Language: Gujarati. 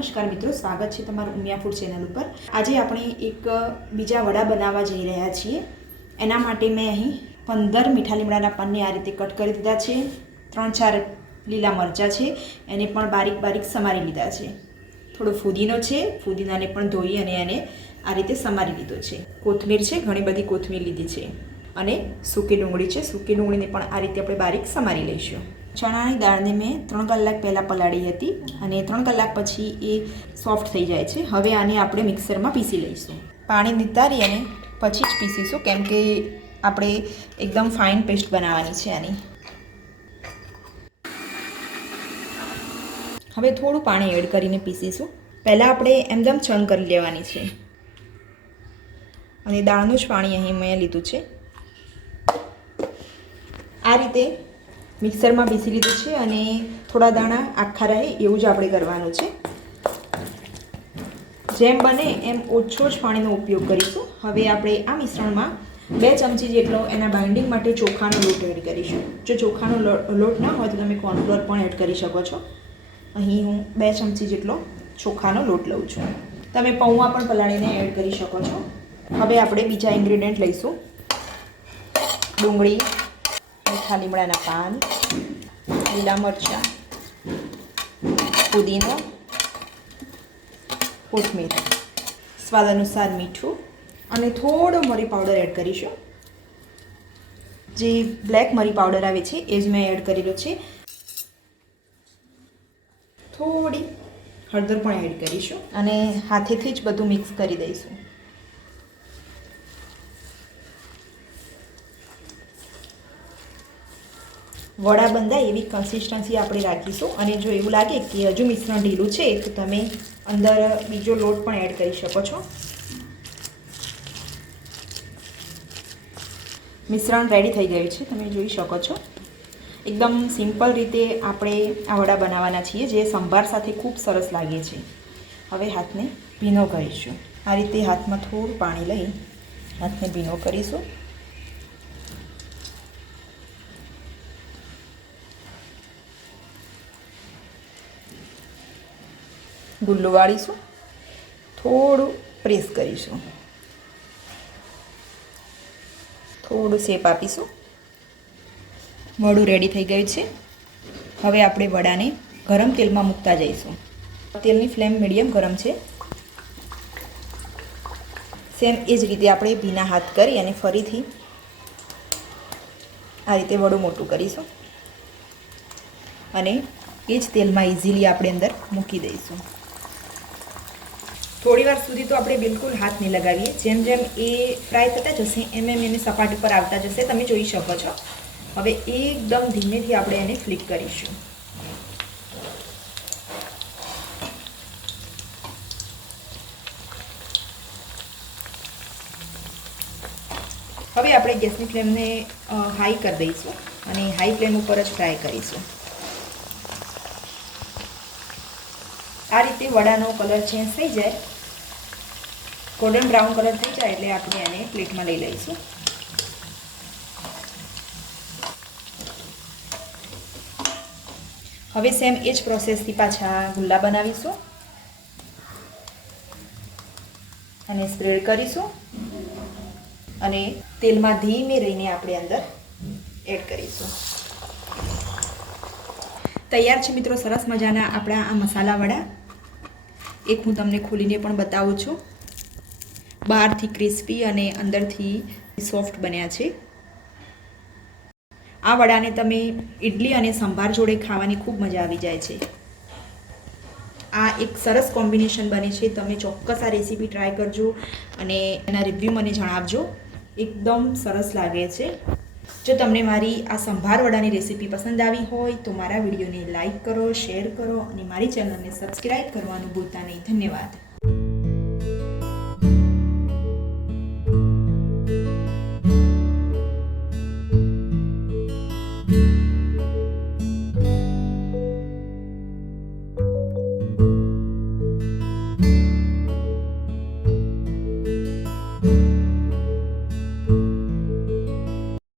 નમસ્કાર મિત્રો, સ્વાગત છે તમારું ઉમિયા ફૂડ ચેનલ ઉપર। આજે આપણે એક બીજા વડા બનાવવા જઈ રહ્યા છીએ। એના માટે મેં અહીં 15 મીઠા લીમડાના પાનને આ રીતે કટ કરી દીધા છે। 3-4 લીલા મરચાં છે, એને પણ બારીક બારીક સમારી લીધા છે। થોડો ફુદીનો છે, ફુદીનાને પણ ધોઈ અને એને આ રીતે સમારી લીધો છે। કોથમીર છે, ઘણી બધી કોથમીર લીધી છે અને સૂકી ડુંગળી છે। સૂકી ડુંગળીને પણ આ રીતે આપણે બારીક સમારી લઈશું। ચણાની દાળને મેં 3 કલાક પહેલાં પલાળી હતી અને 3 કલાક પછી એ સોફ્ટ થઈ જાય છે। હવે આને આપણે મિક્સરમાં પીસી લઈશું। પાણી નિતારી અને પછી જ પીસીશું, કેમ કે આપણે એકદમ ફાઇન પેસ્ટ બનાવવાની છે આની। હવે થોડું પાણી એડ કરીને પીસીશું। પહેલાં આપણે એકદમ ચણ કરી લેવાની છે અને દાળનું જ પાણી અહીં મેં લીધું છે। આ રીતે મિક્સરમાં પીસી લીધું છે અને થોડા દાણા આખા રહે એવું જ આપણે કરવાનું છે। જેમ બને એમ ઓછો જ પાણીનો ઉપયોગ કરીશું। હવે આપણે આ મિશ્રણમાં 2 ચમચી જેટલો એના બાઇન્ડિંગ માટે ચોખાનો લોટ એડ કરીશું। જો ચોખાનો લોટ ના હોય તો તમે કોર્નફ્લોર પણ એડ કરી શકો છો। અહીં હું 2 ચમચી જેટલો ચોખાનો લોટ લઉં છું। તમે પૌવા પણ પલાળીને એડ કરી શકો છો। હવે આપણે બીજા ઇન્ગ્રેડિયન્ટ લઈશું। ડુંગળી, મીઠા લીમડાના પાન, લીલા મરચાં, પુદીનો, કોથમીર, સ્વાદ અનુસાર મીઠું અને થોડો મરી પાવડર એડ કરીશું। જે બ્લેક મરી પાવડર આવે છે એ જ મેં એડ કરેલો છે। થોડી હળદર પણ એડ કરીશું અને હાથેથી જ બધું મિક્સ કરી દઈશું। વડા બંધાય એવી કન્સિસ્ટન્સી આપણે રાખીશું અને જો એવું લાગે કે હજુ મિશ્રણ ઢીલું છે તો તમે અંદર બીજો લોટ પણ એડ કરી શકો છો। મિશ્રણ રેડી થઈ ગયું છે, તમે જોઈ શકો છો। એકદમ સિમ્પલ રીતે આપણે આ વડા બનાવવાના છીએ, જે સંભાર સાથે ખૂબ સરસ લાગે છે। હવે હાથને ભીનો કરીશું। આ રીતે હાથમાં થોડું પાણી લઈ હાથને ભીનો કરીશું। ગુલ્લો વાળીશું, થોડું પ્રેસ કરીશું, થોડું શેપ આપીશું। વડું રેડી થઈ ગયું છે। હવે આપણે વડાને ગરમ તેલમાં મૂકતા જઈશું। તેલની ફ્લેમ મીડિયમ ગરમ છે। સેમ એ જ રીતે આપણે ભીના હાથ કરી અને ફરીથી આ રીતે વડું મોટું કરીશું અને એ જ તેલમાં ઇઝીલી આપણે અંદર મૂકી દઈશું। થોડી વાર સુધી તો આપણે બિલકુલ હાથ નહીં લગાવીએ। જેમ જેમ એ ફ્રાય થતા જશે એમ એમ એને સપાટી પર આવતા જશે, તમે જોઈ શકો છો। હવે એકદમ ધીમેથી આપણે એને ફ્લિપ કરીશું। હવે આપણે ગેસની ફ્લેમને હાઈ કરી દઈશું અને હાઈ ફ્લેમ ઉપર જ ફ્રાય કરીશું। આ રીતે વડાનો કલર ચેન્જ થઈ જાય, ગોલ્ડન બ્રાઉન કલર થઈ જાય એટલે આપણે એને પ્લેટમાં લઈ લઈશું। હવે સેમ એ જ પ્રોસેસથી પાછા ગુલ્લા બનાવીશું અને સ્પ્રેડ કરીશું અને તેલમાં ધીમે રહીને આપણે અંદર એડ કરીશું। તૈયાર છે મિત્રો સરસ મજાના આપણા આ મસાલા વડા। એક હું તમને ખોલીને પણ બતાવું છું। બહારથી ક્રિસ્પી અને અંદરથી સોફ્ટ બન્યા છે। આ વડાને તમે ઇડલી અને સંભાર જોડે ખાવાની ખૂબ મજા આવી જાય છે। આ એક સરસ કોમ્બિનેશન બને છે। તમે ચોક્કસ આ રેસીપી ટ્રાય કરજો અને એના રિવ્યૂ મને જણાવજો। એકદમ સરસ લાગે છે। જો તમને મારી આ સંભાર વડાની રેસીપી પસંદ આવી હોય તો મારા વિડીયોને લાઈક કરો, શેર કરો અને મારી ચેનલને સબસ્ક્રાઈબ કરવાનું ભૂલતા નહીં। ધન્યવાદ।